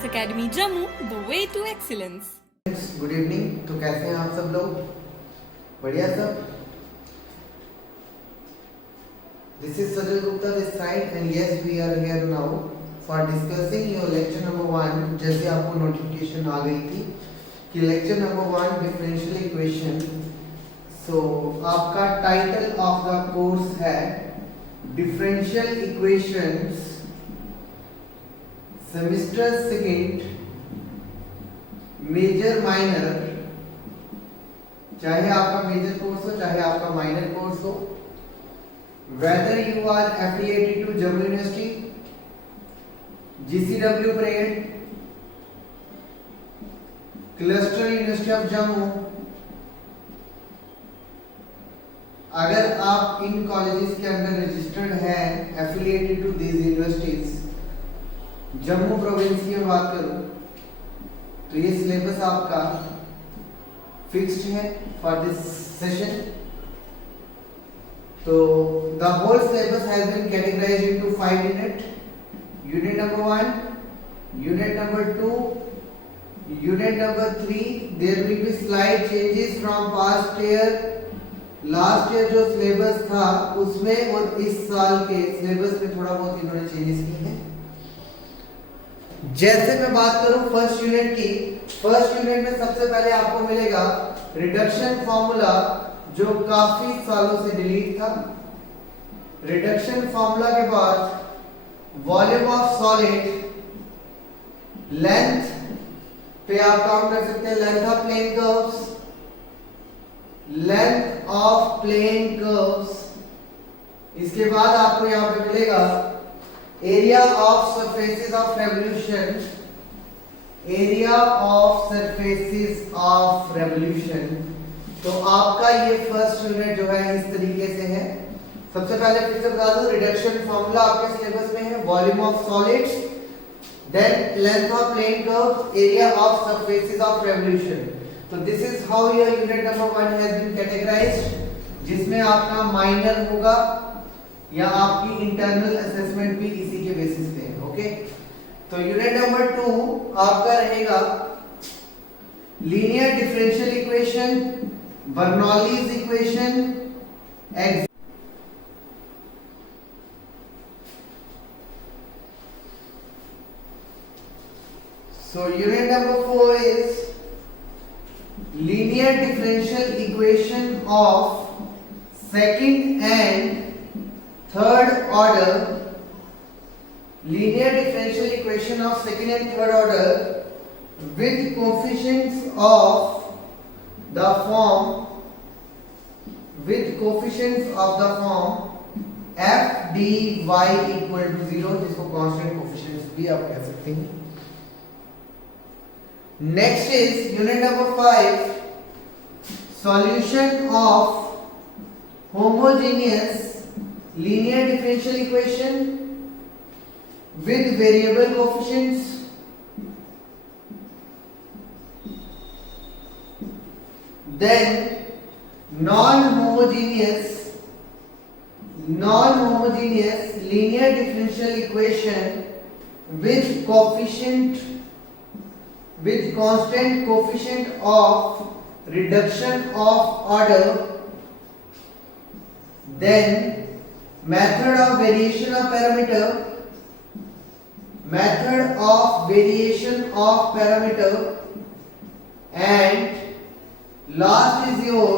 Science academy Jammu, the way to excellence. Good evening. तो कैसे हैं आप सब लोग? बढ़िया सब। This is Sajal Gupta this side and yes we are here now for discussing your lecture number 1। जैसे आपको नोटिफिकेशन आ गई थी कि lecture number 1 differential equation. So आपका टाइटल ऑफ द कोर्स है differential equations semester second major minor. चाहे आपका मेजर कोर्स हो चाहे आपका माइनर कोर्स हो, weather you are affiliated to Jammu University, GCW Parade, Cluster University of Jammu. अगर आप इन कॉलेजेस के अंदर रजिस्टर्ड हैं, affiliated to these universities, Jammu province की बात करूं तो ये सिलेबस आपका फिक्स्ड है फॉर दिस सेशन। तो the whole syllabus has been categorised into 5 unit. Unit number 1, unit number 2, unit number 3 there will be slide changes from past year. Last year जो सिलेबस था उसमें और इस साल के सिलेबस में थोड़ा बहुत इन्होंने चेंजेस किए हैं। जैसे मैं बात करूं फर्स्ट यूनिट की, फर्स्ट यूनिट में सबसे पहले आपको मिलेगा रिडक्शन फॉर्मूला, जो काफी सालों से डिलीट था। रिडक्शन फॉर्मूला के बाद वॉल्यूम ऑफ सॉलिड, लेंथ पे आप काउंट कर सकते हैं, length of plane curves, length of plane curves. इसके बाद आपको यहां पे मिलेगा area of surfaces of revolution, area of surfaces of revolution. तो आपका ये फर्स्ट यूनिट जो है इस तरीके से है। सबसे पहले फिर से बता दूं, रिडक्शन फार्मूला आपके सिलेबस में है, volume of solids, then length of plane curves, area of surfaces of revolution. तो this is how your unit number 1 has been categorized, जिसमें आपका माइनर होगा या आपकी इंटरनल असेसमेंट भी इसी के बेसिस पे है। ओके, तो यूनिट नंबर 2 आपका रहेगा linear differential equation, Bernoulli's equation. So unit number 4 is linear differential equation of second and third order, linear differential equation of second and third order with coefficients of the form, with coefficients of the form f dy equal to 0, जिसको constant coefficients भी आप कह सकते हैं। Next is unit number 5, solution of homogeneous linear differential equation with variable coefficients, then non-homogeneous linear differential equation with constant coefficient of reduction of order, then method of variation of parameter, and last is your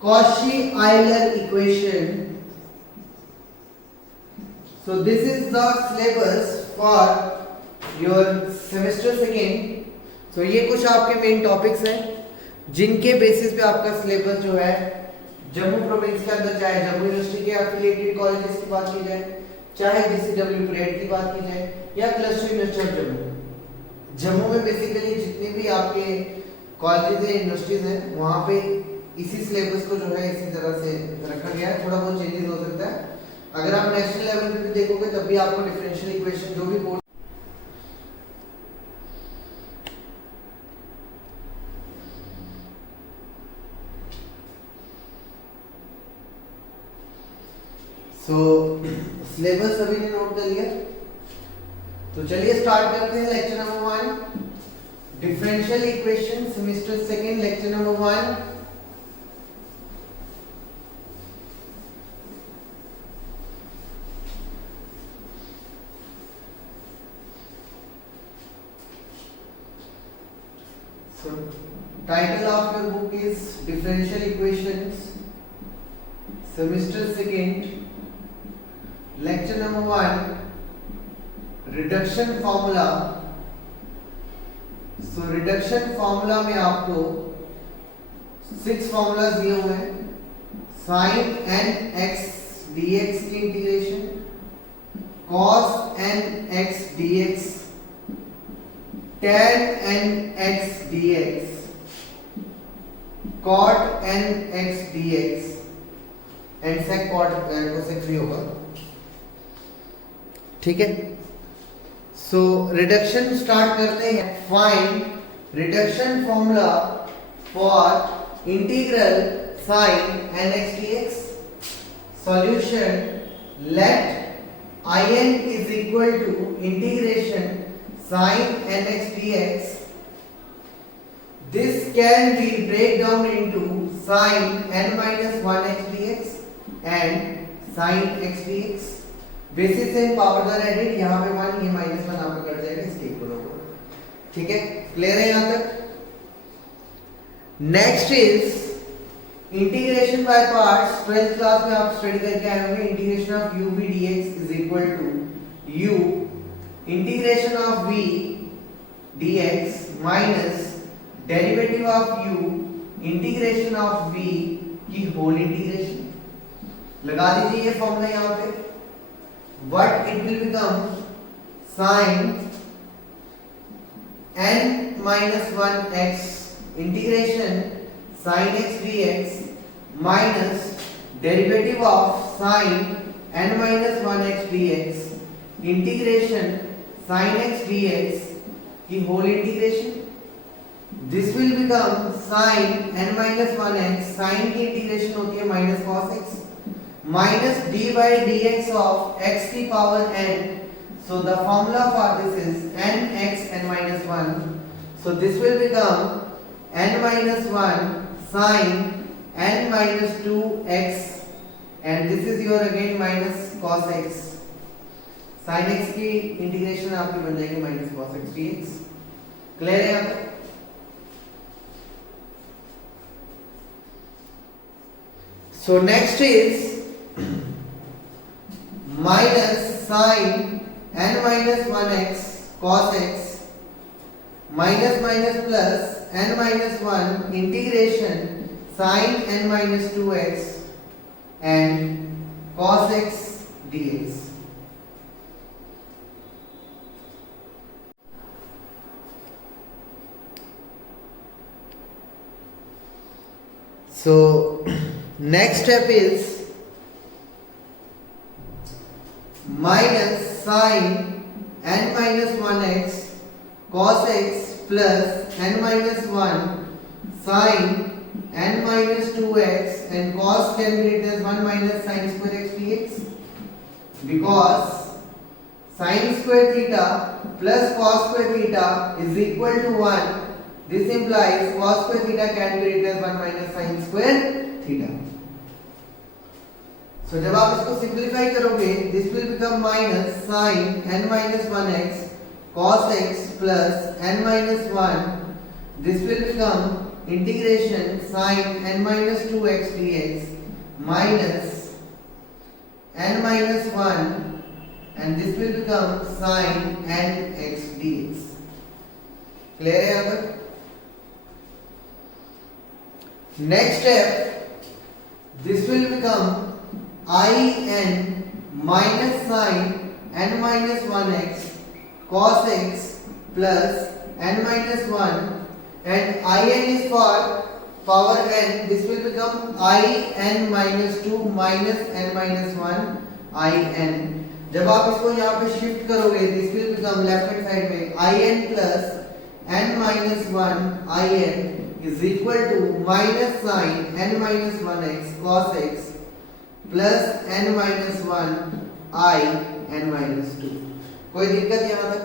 Cauchy-Euler equation. So this is the syllabus for your semester second. So ये कुछ आपके main topics हैं जिनके बेसिस पे आपका सिलेबस जो है जम्मू प्रोविंस के अंदर, चाहे जम्मू यूनिवर्सिटी के एफिलिएटेड कॉलेजेस की बात की जाए, चाहे जीसीडब्ल्यू परेड की बात की जाए, या क्लस्टर यूनिवर्सिटी ऑफ जम्मू। जम्मू में बेसिकली जितने भी आपके कॉलेजेस हैं, यूनिवर्सिटीज हैं, वहां पे इसी सिलेबस को जो है इसी तरह से रखा गया है। थोड़ा बहुत चेंजेस हो सकता है। अगर आप नेशनल लेवल पे देखोगे तब भी आपको डिफरेंशियल इक्वेशन जो भी कोर्स सिलेबस सभी ने नोट कर लिया? तो चलिए स्टार्ट करते हैं lecture number 1, differential equation, semester second, lecture number 1। So title of your book is Differential Equations, semester second, lecture number 1, reduction formula। So reduction formula में आपको 6 formulas दिए हुए हैं। sin n x dx की integration, cos n x dx, tan n x dx, cot n x dx and sec cot and cosec भी होगा, ठीक है। सो रिडक्शन स्टार्ट करते हैं। Find reduction formula for integral sin n x dx। Solution, let in is equal to integration sin n x dx। This can be break down into sin n minus 1 x dx and sin x dx। Basis and power द्वारा एडिट, यहाँ पे 1 ये -1 आपका कट जाएगा, इसके इक्वल होगा, ठीक है। क्लियर है यहाँ तक? Next is integration by parts. 12th class में आप स्टडी करके आए होंगे। Integration of u v dx is equal to u integration of v dx minus derivative of u integration of v की होल इंटीग्रेशन। लगा दीजिए ये फॉर्मूला यहाँ पे। What it will become? Sin n minus 1 x integration sin x dx minus derivative of sin n minus 1 x dx integration sin x dx की whole integration। This will become sin n minus 1 x, sin की integration होती है minus cos x minus d by dx of x की power n। So the formula for this is n x n minus 1। So this will become n minus 1 sin n minus 2 x and this is your again minus cos x। sin x की इंटीग्रेशन आपकी बन जाएगी minus cos x dx। Clear है यहाँ पे? So next is minus sin n minus 1 x cos x minus minus plus n minus 1 integration sin n minus 2 x and cos x dx। So next step is minus sin n minus 1 x cos x plus n minus 1 sin n minus 2 x and cos can be written as 1 minus sin square x dx, because sin square theta plus cos square theta is equal to 1। This implies cos square theta can be written as 1 minus sin square theta। So जब आप इसको सिंप्लीफाई करोगे, this will become minus sin n minus 1 x cos x plus n minus 1। This will become integration sin n minus 2 x dx minus n minus 1 and this will become sin n x dx। Clear है यहाँ पर? Next step, this will become in minus sin n minus 1 x cos x plus n minus 1 and in is for power n। This will become in minus 2 minus n minus 1 in। जब आप इसको यहाँ पे शिफ्ट करोगे, this will become left hand side में in plus n minus 1 in is equal to minus sin n minus 1 x cos x plus n minus 1 I n minus 2। कोई दिक्कत यहां तक?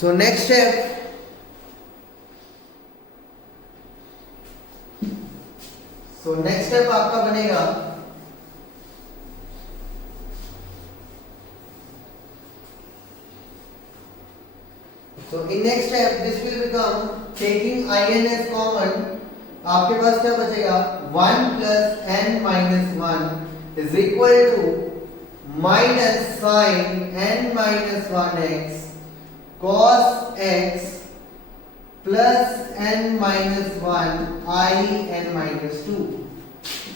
सो नेक्स्ट स्टेप, आपका बनेगा in next step this will become taking in as common, आपके पास क्या बचेगा 1 plus n minus 1 is equal to minus sin n minus 1x cos x plus n minus 1 I n minus 2.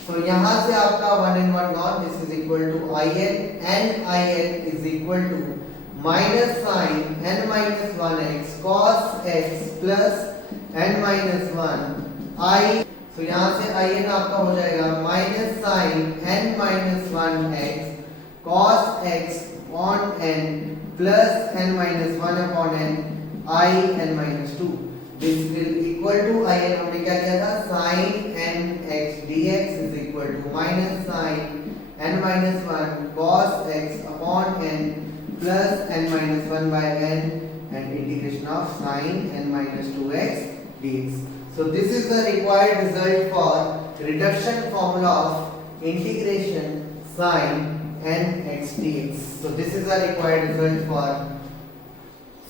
So यहाँ से आपका 1 and 1 gone, this is equal to in and in is equal to minus sin n minus 1x cos x plus n minus 1 I. So यहाँ से in आपका हो जाएगा minus sin n minus 1x cos x upon n plus n minus 1 upon n I n minus 2. This will equal to in हमने क्या किया था sin n x dx is equal to minus sin n minus 1 cos x upon n plus n minus 1 by n and integration of sin n minus 2x dx. So this is the required result for reduction formula of integration sin n x dx. So this is the required result for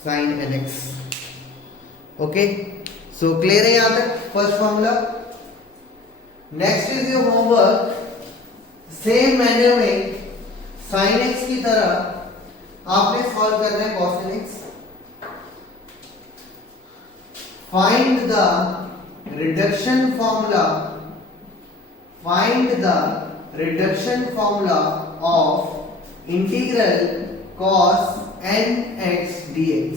sin nx. Okay, so clear है यहाँ तक first formula. Next is your homework. Same manner में sin x की तरह आपने सॉल्व करना है cos nx. Find the reduction formula. Find the reduction formula of integral cos nx dx.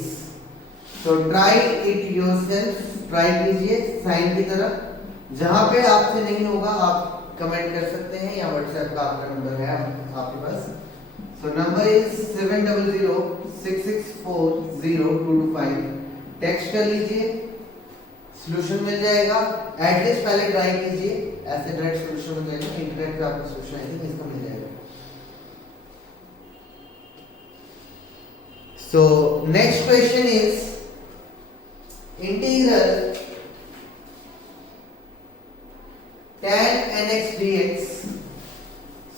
So try it yourself. Try कीजिए साइन की तरह. जहां पे आपसे नहीं होगा आप कमेंट कर सकते हैं या व्हाट्सएप का आपका नंबर है आपके पास. So number is 70066402225. टेक्स्ट कर लीजिए, सॉल्यूशन मिल जाएगा. एटलीस्ट पहले ट्राई कीजिए, ऐसे डायरेक्ट सॉल्यूशन मिल जाएगा. इंटरनेट पे आपको सॉल्यूशन आई थिंक इसका मिल जाएगा. So next question is integral tan nx dx.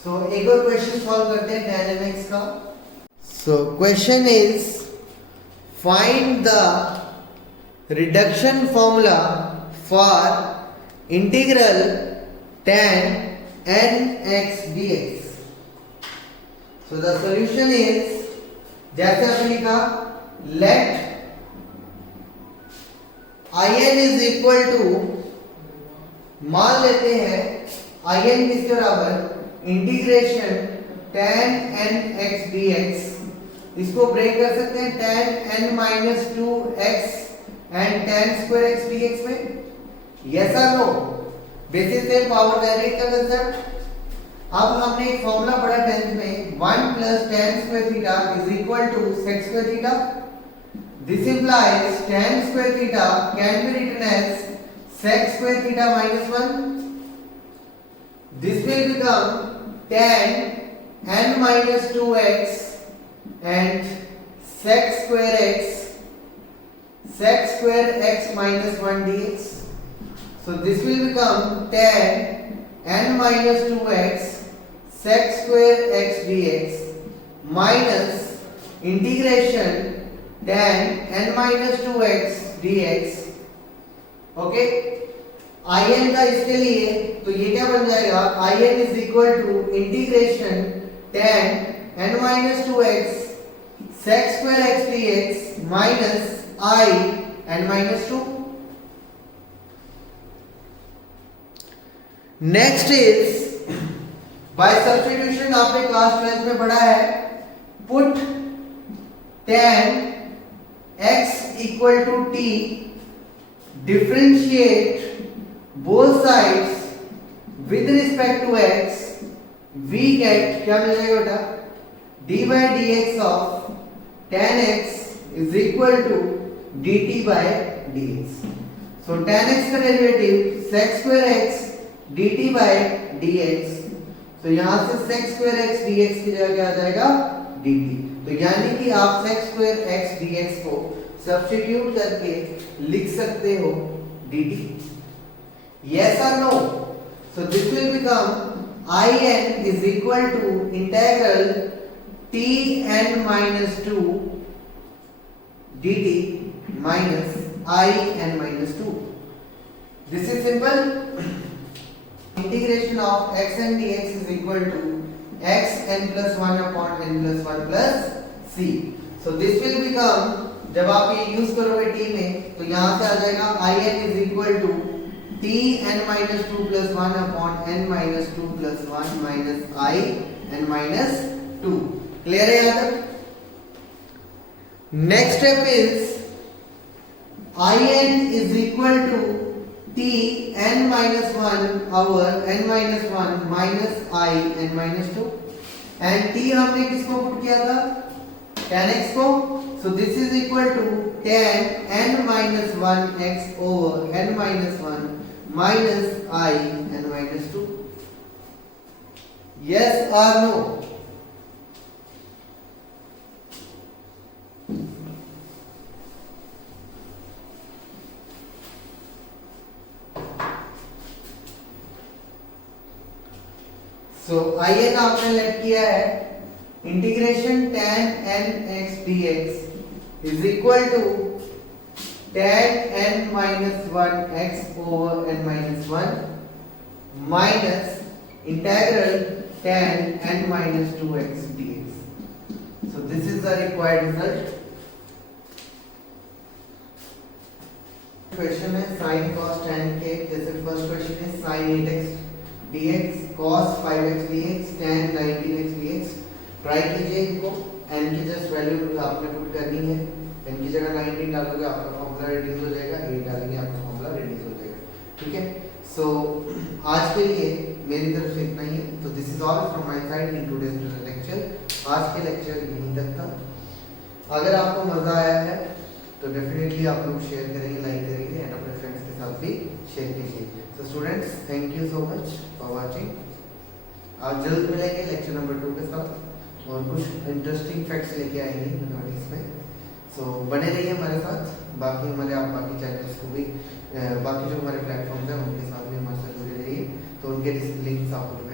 So एक और क्वेश्चन सॉल्व करते हैं tan nx का. So question is find the reduction formula for integral tan nx dx. So the solution is जैसे आपने लिखा let in is equal to, मान लेते हैं in किसके बराबर इंटीग्रेशन tan nx dx. इसको ब्रेक कर सकते हैं tan n minus 2x and tan square x dx में. yes or no? बेसिस से पावर वेरिएट का कंसेप्ट. अब हमने एक फॉर्मूला पढ़ा 10th में 1 plus tan square theta is equal to sec square theta. This implies tan square theta can be written as sec square theta minus 1. This will become tan n minus 2x and sec square x minus 1 dx. So this will become tan n minus 2x sec square x dx minus integration tan n minus 2x dx. Okay, in का इसके लिए तो ये क्या बन जाएगा in is equal to integration tan n minus 2x sec square x dx minus I n minus 2. Next is by substitution. आपने class 12th में पढ़ा है put tan x equal to t, differentiate both sides with respect to x, we get क्या मिल जाएगा बेटा d by dx of tan x is equal to dt by dx. So tan x का derivative sec square x dt by dx. तो यहां से sec square x dx की जगह क्या आ जाएगा dt। तो यानी कि आप sec square x dx को सब्स्टिट्यूट करके लिख सकते हो dt। Yes or no? So this will become in is equal to integral tn minus 2 dt minus in minus 2। This is simple। Integration of x n dx is equal to x n plus 1 upon n plus 1 plus c। So this will become, जब आप ये यूज करोगे t में तो यहां से आ जाएगा in is equal to t n minus 2 plus 1 upon n minus 2 plus 1 minus I n minus 2। क्लियर है यहाँ तक? Next step is in is equal to t n minus 1 over n minus 1 minus I n minus 2 and t हमने किसको पुट किया था? tan x को। So this is equal to tan n minus 1 x over n minus 1 minus I n minus 2। Yes or no? So in आपने लेट किया है integration tan n x dx is equal to tan n minus 1 x over n minus 1 minus integral tan n minus 2 x dx। So this is the required result। Question है sin cos tan k। जैसे first question है sin 8x dx cos 5x dx tan 19x dx। Try कीजिए इनको, n की just value आपने पुट करनी है। n की जगह 19 डालोगे आपका फॉर्मूला रिड्यूस हो जाएगा, 8 डालेंगे आपका फॉर्मूला रिड्यूस हो जाएगा। ठीक है, सो आज के लिए मेरी तरफ से इतना ही है। तो this is all from my side in today's lecture. आज के लेक्चर यहीं तक था। अगर आपको मजा आया है तो डेफिनेटली आप लोग शेयर करेंगे, लाइक करेंगे एंड अपने फ्रेंड्स के साथ भी शेयर कीजिए। So students, thank you so much for watching। आज जल्द मिलेंगे लेक्चर नंबर 2 के साथ और कुछ इंटरेस्टिंग फैक्ट्स लेके आएंगे मैथमेटिक्स में। सो बने रहिए हमारे साथ। बाकी हमारे आप बाकी चैनल्स को भी बाकी जो हमारे प्लेटफॉर्म्स हैं उनके साथ भी हमारे साथ जुड़े रहिए। तो उनके लिंक्स आपको